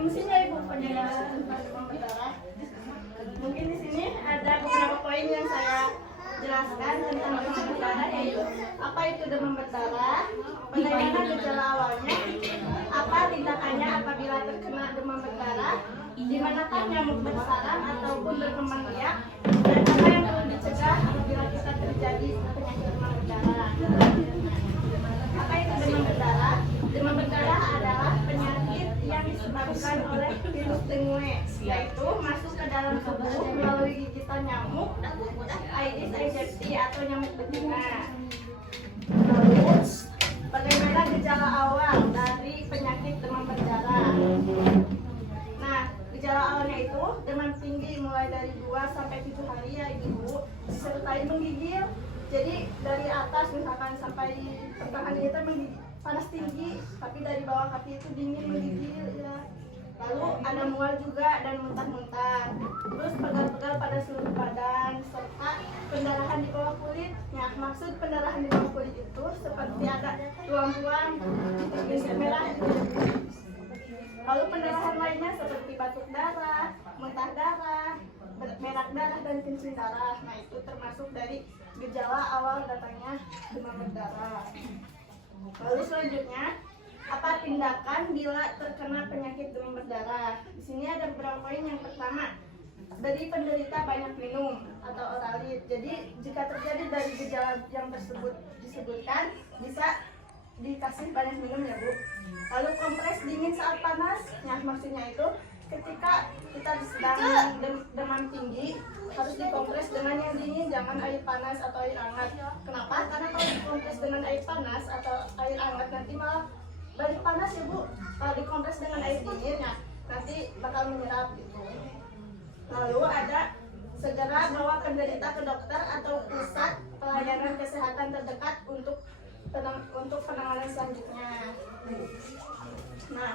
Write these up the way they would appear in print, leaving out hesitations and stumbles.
fungsinya Ibu penyegaran demam berdarah. Mungkin di sini ada beberapa poin yang saya jelaskan tentang demam berdarah, yaitu apa itu demam berdarah, bagaimana gejala awalnya, apa tindakannya apabila terkena demam berdarah, di manakah nyamuk bersarang ataupun berkembang biak, dan apa yang perlu dicegah apabila kita terjadi penyakit demam berdarah. Apa itu demam berdarah? Demam berdarah adalah penyakit yang disebabkan oleh virus dengue, yaitu masuk ke dalam tubuh melalui gigitan nyamuk Aedes aegypti atau nyamuk betina. Lalu, bagaimana gejala awal dari penyakit demam berdarah? Nah, gejala awalnya itu demam tinggi mulai dari 2 sampai 7 hari ya Ibu, disertai menggigil. Jadi dari atas misalkan sampai pertengahan itu menggigil, panas tinggi, tapi dari bawah kaki itu dingin menggigil ya. Lalu ada mual juga dan muntah-muntah. Terus pegal-pegal pada seluruh badan serta pendarahan di bawah kulit. Nah, maksud pendarahan di bawah kulit itu seperti ada tuang-tuang titik merah gitu. Lalu pendarahan lainnya seperti batuk darah, muntah darah, berak darah dan kencing darah. Nah, itu termasuk dari gejala awal datangnya demam berdarah. Lalu selanjutnya, apa tindakan bila terkena penyakit demam berdarah? Di sini ada beberapa poin. Yang pertama, dari penderita banyak minum atau oralit. Jadi jika terjadi dari gejala yang tersebut disebutkan, bisa dikasih banyak minum ya Bu. Lalu kompres dingin saat panas. Nah, maksudnya itu ketika kita sedang demam tinggi harus dikompres dengan yang dingin, jangan air panas atau air hangat. Kenapa? Karena kalau dikompres dengan air panas atau air hangat nanti malah balik panas ya Bu. Kalau dikompres dengan air dingin ya nanti bakal menyerap gitu. Lalu ada segera bawa penderita ke dokter atau pusat pelayanan kesehatan terdekat untuk penanganan selanjutnya. Nah,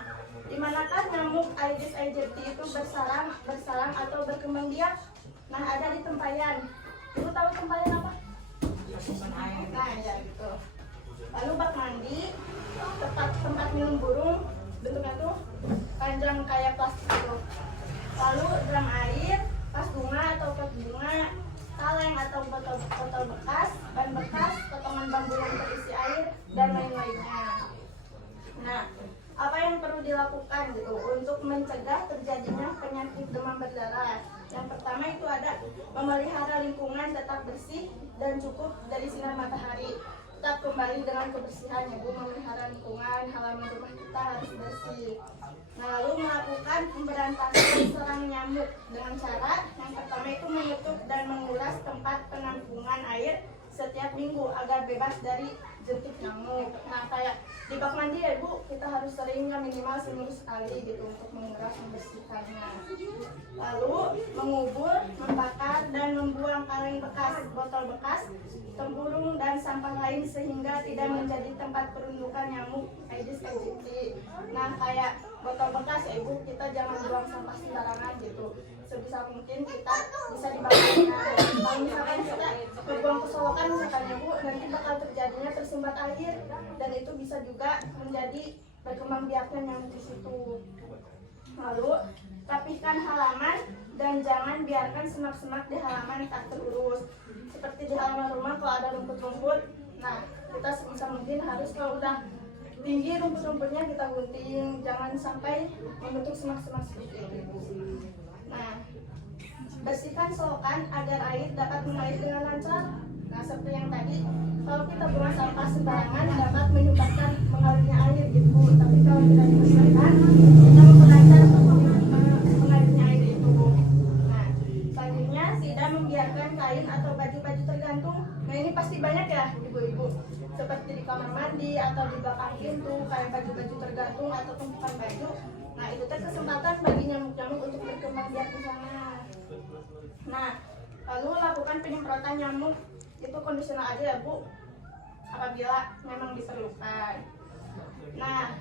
di manakah nyamuk Aedes aegypti itu bersarang atau berkembang biak? Nah, ada di tempayan. Ibu tahu tempayan apa? Nah, ya gitu. Lalu bak mandi, tempat minum burung, bentuknya tuh panjang kayak plastik itu. Lalu drum air, tas bunga atau pot bunga, kaleng atau botol bekas, ban bekas, potongan bambu yang terisi air, dan lain-lainnya. Nah, apa yang perlu dilakukan gitu untuk mencegah terjadinya penyakit demam berdarah? Yang pertama itu ada memelihara lingkungan tetap bersih dan cukup dari sinar matahari. Tetap kembali dengan kebersihan ya Bu, memelihara lingkungan, halaman rumah kita harus bersih. Nah, lalu melakukan pemberantasan serang nyamuk dengan cara yang pertama itu menutup dan mengulas tempat penampungan air setiap minggu agar bebas dari jentik nyamuk. Nah, kayak di bak mandi ya Bu, kita harus seringnya minimal seminggu sekali gitu untuk menguras membersihkannya. Lalu mengubur, membakar dan membuang kaleng bekas, botol bekas, tempurung dan sampah lain sehingga tidak menjadi tempat perundukan nyamuk Aedes aegypti. Nah, kayak botol bekas ya Ibu, kita jangan buang sampah sembarangan gitu. Sebisa mungkin kita bisa dibakar. Kalau misalkan kita berbuang ke solokan misalkan ya Bu, nanti bakal terjadinya tersumbat air dan itu bisa juga menjadi berkembang biaknya nyamuk di situ. Lalu rapihkan halaman dan jangan biarkan semak-semak di halaman tak terurus. Seperti di halaman rumah kalau ada rumput-rumput, nah kita sebisa mungkin harus kalau udah tinggi rumput-rumputnya kita gunting, jangan sampai membentuk semak-semak seperti itu. Nah, bersihkan selokan agar air dapat mengalir dengan lancar. Nah, seperti yang tadi, kalau kita buang sampah sembarangan dapat menyebabkan mengalirnya air gitu. Tapi kalau tidak dibersihkan, kita memperlancar mengalirnya air itu. Nah, selanjutnya tidak membiarkan kain atau baju-baju tergantung. Nah, ini pasti banyak ya ibu-ibu. Seperti di kamar mandi atau di belakang pintu, kayak baju-baju tergantung atau tumpukan baju. Nah, itu kesempatan bagi nyamuk-nyamuk untuk berkembang biak di sana. Nah, lalu lakukan penyemprotan nyamuk itu kondisional aja ya Bu, apabila memang diperlukan. Nah,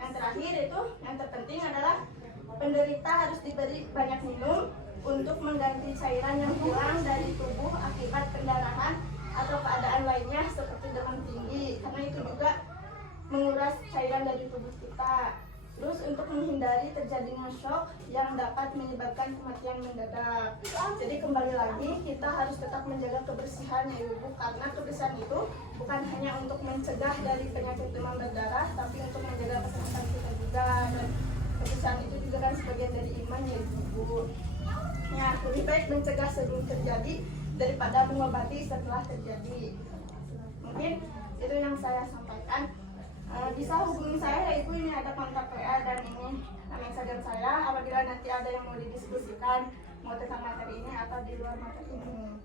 yang terakhir itu yang terpenting adalah penderita harus diberi banyak minum untuk mengganti cairan yang hilang dari tubuh akibat pendarahan atau keadaan lainnya seperti demam tinggi, karena itu juga menguras cairan dari tubuh kita. Terus untuk menghindari terjadinya shock yang dapat menyebabkan kematian mendadak. Jadi kembali lagi kita harus tetap menjaga kebersihan ya Ibu, karena kebersihan itu bukan hanya untuk mencegah dari penyakit demam berdarah, tapi untuk menjaga kesehatan kita juga. Dan kebersihan itu juga kan sebagian dari iman ya Ibu. Ya, lebih baik mencegah sebelum terjadi daripada mengobati setelah terjadi. Mungkin itu yang saya sampaikan. Bisa hubungi saya, yaitu ini ada kontak WA dan ini nama Instagram saya. Apabila nanti ada yang mau didiskusikan, mau tentang materi ini atau di luar materi ini.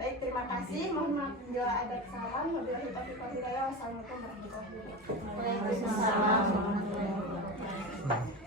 Baik, terima kasih. Mohon maaf bila ada kesalahan. Wabillahi taufiq wal hidayah. Wassalamualaikum warahmatullahi wabarakatuh. Waalaikumsalam warahmatullahi wabarakatuh.